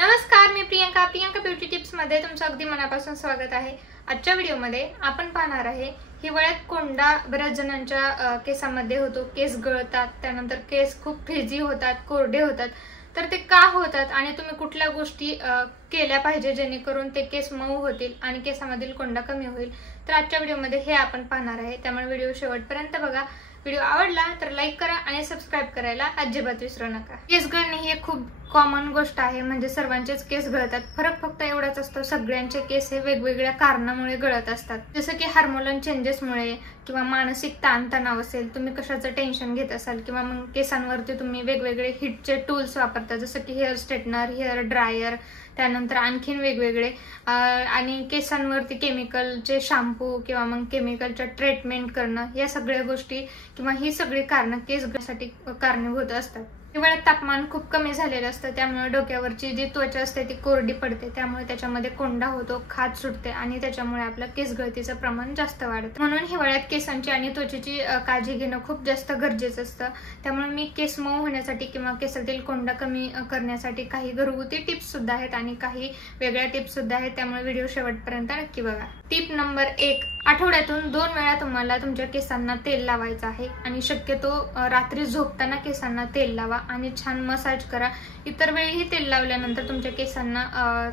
नमस्कार, मी Priyanka beauty tips मध्ये तुमचं अगदी मनापासून स्वागत आहे। आजच्या व्हिडिओमध्ये आपण पाहणार आहे हिवाळ्यात कोंडा बऱ्याच जणांच्या केसामध्ये होतो। केस गळतात, त्यानंतर केस खूप फ्रिझी होतात, कोरडे होतात। तर ते का होतात आणि तुम्ही कुठल्या गोष्टी केल्या पाहिजे जेणेकरून ते केस मऊ होतील आणि केसामधील कोंडा कमी होईल। तर आजच्या व्हिडिओमध्ये हे आपण पाहणार आहे, त्यामुळे व्हिडिओ शेवटपर्यंत बघा। व्हिडिओ आवडला तर लाईक करा आणि सबस्क्राइब करायला अजिबात विसरू नका। केस गळणे ही एक खूप कॉमन गोष्ट आहे, म्हणजे सर्वांचेच केस गळतात। फरक फक्त एवढाच असतो, सगळ्यांचे केस हे वेगवेगळ्या कारणामुळे गळत असतात। जसं की हार्मोनल चेंजेसमुळे किंवा मानसिक ताणतणाव असेल, तुम्ही कशाचं टेन्शन घेत असाल किंवा मग केसांवरती तुम्ही वेगवेगळे हिटचे टूल्स वापरता, जसं की हेअर स्ट्रेटनर, हेअर ड्रायर, त्यानंतर आणखीन वेगवेगळे आणि केसांवरती केमिकलचे शॅम्पू किंवा मग केमिकलच्या ट्रीटमेंट करणं, या सगळ्या गोष्टी किंवा ही सगळी कारणं केस गळण्यासाठी कारणीभूत असतात। हिवाळ्यात तापमान खूप कमी झालेलं असतं, त्यामुळे डोक्यावरची जी त्वचा असते ती कोरडी पडते, त्यामुळे त्याच्यामध्ये कोंडा होतो, खाज सुटते आणि त्याच्यामुळे आपलं केस गळतीचं प्रमाण जास्त वाढतं। म्हणून हिवाळ्यात केसांची आणि त्वचेची काळजी घेणं खूप जास्त गरजेचं असतं। त्यामुळे मी केस मऊ होण्यासाठी किंवा केसातील कोंडा कमी करण्यासाठी काही घरगुती टिप्स सुद्धा आहेत आणि काही वेगळ्या टिप्स सुद्धा आहेत, त्यामुळे व्हिडिओ शेवटपर्यंत नक्की बघा। टिप नंबर 1, आठवड्यातून 2 वेळा तुम्हाला तुमच्या केसांना तेल लावायचं आहे आणि शक्यतो रात्री झोपताना केसांना तेल लावा आणि छान मसाज करा। इतर वेळीही तेल लावल्यानंतर तुमच्या केसांना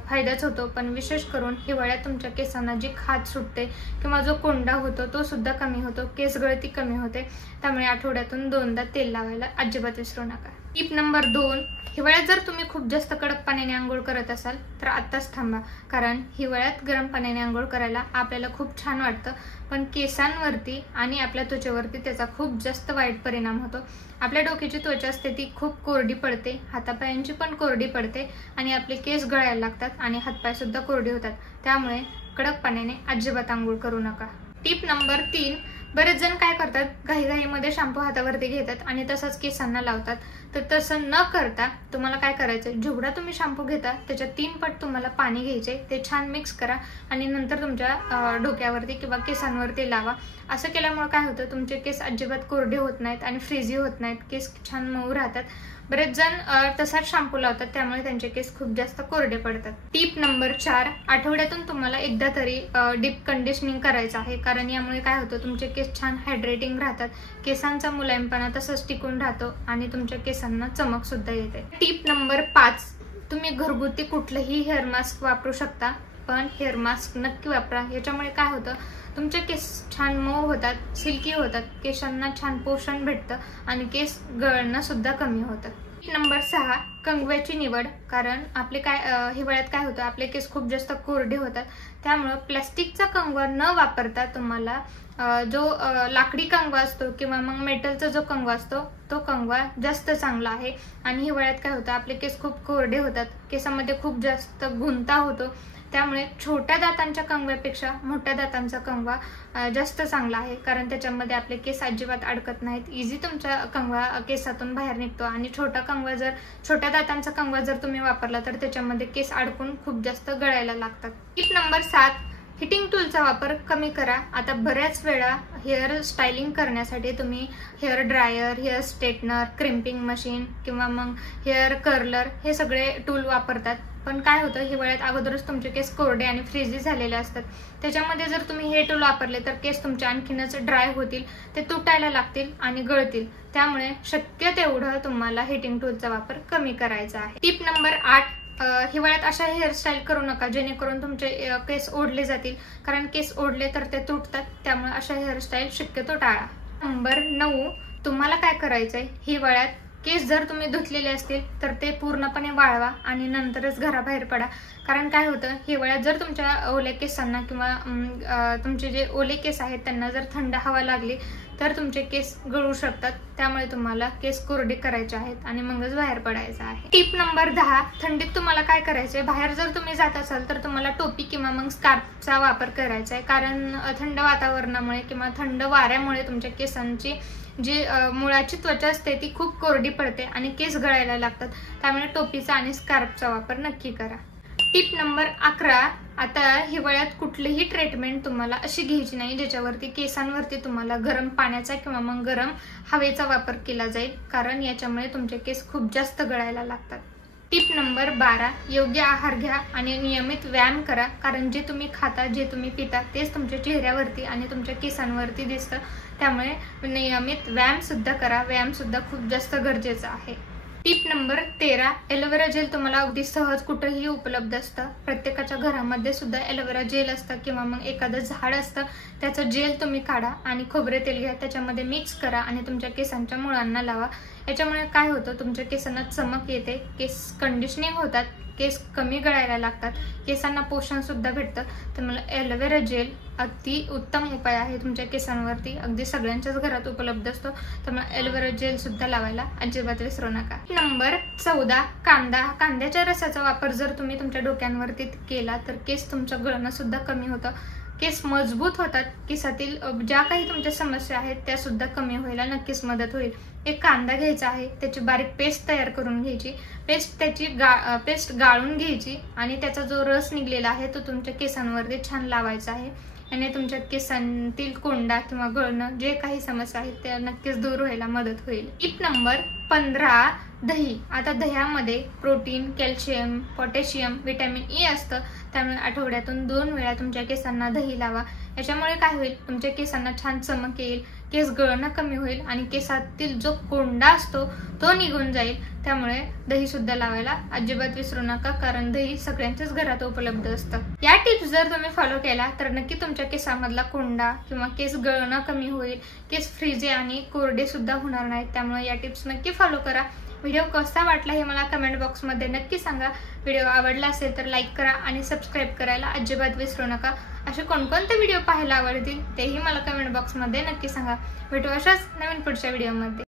फायदाच होतो, पण विशेष करून हिवाळ्यात तुमच्या केसांना जी खाज सुटते किंवा जो कोंडा होतो तो सुद्धा कमी होतो, केस गळती कमी होते। त्यामुळे आठवड्यातून 2दा तेल लावायला अजिबात विसरू नका। टिप नंबर 2, हिवाळ्यात जर तुम्ही खूप जास्त कडक पाण्याने आंघोळ करत असाल तर आत्ताच थांबा, कारण हिवाळ्यात गरम पाण्याने आंघोळ करायला आपल्याला खूप छान वाटतं, पण केसांवरती आणि आपल्या त्वचेवरती त्याचा खूप जास्त वाईट परिणाम होतो। आपल्या डोक्याची त्वचा असते ती खूप कोरडी पडते, हातापायांची पण कोरडी पडते आणि आपले केस गळायला लागतात आणि हातपाय सुद्धा कोरडे होतात। त्यामुळे कडक पाण्याने अजिबात आंघोळ करू नका। टिप नंबर 3, बरेच जण काय करतात, घाईघाईमध्ये शॅम्पू हातावरती घेतात आणि तसंच केसांना लावतात। तर तसं न करता तुम्हाला काय करायचं, जेवढा तुम्ही शॅम्पू घेता त्याच्या 3 पट तुम्हाला पाणी घ्यायचे, ते छान मिक्स करा आणि नंतर तुमच्या डोक्यावरती किंवा केसांवरती लावा। असं केल्यामुळे काय होतं, तुमचे केस अजिबात कोरडे होत नाहीत आणि फ्रिझी होत नाहीत, केस छान मऊ राहतात। बरेच जण तसाच शॅम्पू लावतात, त्यामुळे त्यांचे केस खूप जास्त कोरडे पडतात। टिप नंबर 4, आठवड्यातून तुम्हाला एकदा तरी डीप कंडिशनिंग करायचं आहे, कारण यामुळे काय होतं, तुमचे केस छान हायड्रेटिंग राहतात, केसांचा मुलायमपणा तसंच टिकून राहतो आणि तुमच्या केसांना चमक सुद्धा येते। टिप नंबर 5, तुम्ही घरगुती कुठलंही हेअर मास्क वापरू शकता, पण हेअर मास्क नक्की वापरा। याच्यामुळे काय होतं, तुमचे केस छान मऊ होतात, सिल्की होतात, केसांना छान पोषण भेटतं आणि केस गळणं सुद्धा कमी होतं। टिप नंबर 6, कंगव्याची निवड, कारण आपले हिवाळ्यात काय होतं, आपले केस खूप जास्त कोरडे होतात। त्यामुळे प्लास्टिकचा कंगवा न वापरता तुम्हाला जो लाकडी कंगवा असतो किंवा मग मेटलचा जो कंगवा असतो तो कंगवा जास्त चांगला आहे। आणि हिवाळ्यात काय होतं, आपले केस खूप कोरडे होतात, केसामध्ये खूप जास्त गुंता होतो, त्यामुळे छोट्या दातांच्या कंगव्यापेक्षा मोठ्या दातांचा कंगवा जास्त चांगला आहे, कारण त्याच्यामध्ये आपले केस अजिबात अडकत नाहीत, इझी तुमचा कंगवा केसातून बाहेर निघतो। आणि छोट्या दातांचा कंगवा जर तुम्ही वापरला तर त्याच्यामध्ये केस अडकून खूप जास्त गळायला लागतात। टिप नंबर 7, हिटिंग टूलचा वापर कमी करा। आता बऱ्याच वेळा हेअर स्टायलिंग करण्यासाठी तुम्ही hair dryer, hair straightener, crimping machine किंवा मग हेअर कर्लर हे सगळे टूल वापरतात, पण काय होतं, हिवाळ्यात अगोदरच तुमचे केस कोरडे आणि फ्रिझी झालेले असतात, त्याच्यामध्ये जर तुम्ही हे टूल वापरले तर केस तुमचे आणखीनच ड्राय होतील, ते तुटायला लागतील आणि गळतील। त्यामुळे शक्य तेवढं तुम्हाला हिटिंग टूलचा वापर कमी करायचा आहे। टिप नंबर 8, हिवाळ्यात अशा हेअरस्टाईल करू नका जेणेकरून तुमचे केस ओढले जातील, कारण केस ओढले तर ते तुटतात, त्यामुळे अशा हेअरस्टाईल शक्यतो टाळा। नंबर 9, तुम्हाला काय करायचंय, हिवाळ्यात केस जर तुम्ही धुतलेले असतील तर ते पूर्णपणे वाळवा आणि नंतरच घराबाहेर पडा, कारण काय होतं, हिवाळ्यात जर तुमच्या ओल्या केसांना किंवा तुमचे जे ओले केस आहेत त्यांना जर थंड हवा लागली तर तुमचे केस गळू शकतात। त्यामुळे तुम्हाला केस कोरडे करायचे आहेत आणि मगच बाहेर पडायचं आहे। टिप नंबर 10, थंडीत तुम्हाला काय करायचंय, बाहेर जर तुम्ही जात असाल तर तुम्हाला टोपी किंवा मग स्कार्फचा वापर करायचा आहे, कारण थंड वातावरणामुळे किंवा थंड वाऱ्यामुळे तुमच्या केसांची जी मुळाची त्वचा असते ती खूप कोरडी पडते आणि केस गळायला लागतात, त्यामुळे टोपीचा आणि स्कार्फचा वापर नक्की करा। टिप नंबर 11, आता हिवाळ्यात कुठलीही ट्रीटमेंट तुम्हाला अशी घ्यायची नाही ज्याच्यावरती केसांवरती तुम्हाला गरम पाण्याचा किंवा मग गरम हवेचा वापर केला जाईल, कारण याच्यामुळे तुमचे केस खूप जास्त गळायला लागतात। टिप नंबर 12, योग्य आहार घ्या आणि नियमित व्यायाम करा, कारण जे तुम्ही खाता, जे तुम्ही पिता तेच तुमच्या चेहऱ्यावरती आणि तुमच्या केसांवरती दिसतं. त्यामुळे नियमित व्यायाम सुद्धा करा. व्यायाम सुद्धा खूप जास्त गरजेचा आहे. टिप नंबर 13, एलोवेरा जेल तुम्हाला अगदी सहज कुठेही उपलब्ध असतं. प्रत्येकाच्या घरामध्ये सुद्धा एलोवेरा जेल असतं किंवा मग एखादं झाड असतं, त्याचं जेल तुम्ही काढा आणि खोबरे तेल घ्या, त्याच्यामध्ये मिक्स करा आणि तुमच्या केसांच्या मुळांना लावा. याच्यामुळे काय होतं, तुमच्या केसांना चमक येते, केस कंडिशनिंग होतात, केस कमी गळायला लागतात, केसांना पोषण सुद्धा भेटतं. तर मला एलोवेरा जेल अति उत्तम उपाय आहे तुमच्या केसांवरती. अगदी सगळ्यांच्याच घरात उपलब्ध असतो. त्यामुळे एलोवेरा जेल सुद्धा लावायला अजिबात विसरू नका. नंबर 14, कांदा. कांद्याच्या रसाचा वापर जर तुम्ही तुमच्या डोक्यांवरती केला तर केस तुमचं गळणं सुद्धा कमी होतं, केस मजबूत होतात, केसातील ज्या काही तुमच्या समस्या आहेत त्या सुद्धा कमी व्हायला नक्कीच मदत होईल. एक कांदा घ्यायचा आहे, त्याची बारीक पेस्ट तयार करून घ्यायची. पेस्ट गाळून घ्यायची आणि त्याचा जो रस निघलेला आहे तो तुमच्या केसांवरती छान लावायचा आहे आणि तुमच्या केसांतील कोंडा किंवा गळणं जे काही समस्या आहेत त्या नक्कीच दूर व्हायला मदत होईल. टिप नंबर 15, दही. आता दह्यामध्ये protein, calcium, potassium, vitamin E असतं. त्यामुळे आठवड्यातून 2 वेळा तुमच्या केसांना दही लावा. याच्यामुळे काय होईल, तुमच्या केसांना छान चमक येईल, केस गळणं कमी होईल आणि केसातील जो कोंडा असतो तो निघून जाईल. त्यामुळे दही सुद्धा लावायला अजिबात विसरू नका, कारण दही सगळ्यांच्याच घरात उपलब्ध असतं. या टिप्स जर तुम्ही फॉलो केला तर नक्की तुमच्या केसांमधला कोंडा किंवा केस गळणं कमी होईल, केस फ्रीजे आणि कोरडे सुद्धा होणार नाहीत. त्यामुळे या टिप्स नक्की फॉलो करा. व्हिडिओ कसा वाटला हे मला कमेंट बॉक्समध्ये नक्की सांगा. व्हिडिओ आवडला असेल तर लाईक करा आणि सबस्क्राईब करायला अजिबात विसरू नका. असे कोणकोणते व्हिडिओ पाहायला आवडतील तेही मला कमेंट बॉक्समध्ये नक्की सांगा. भेटू अशाच नवीन पुढच्या व्हिडिओमध्ये.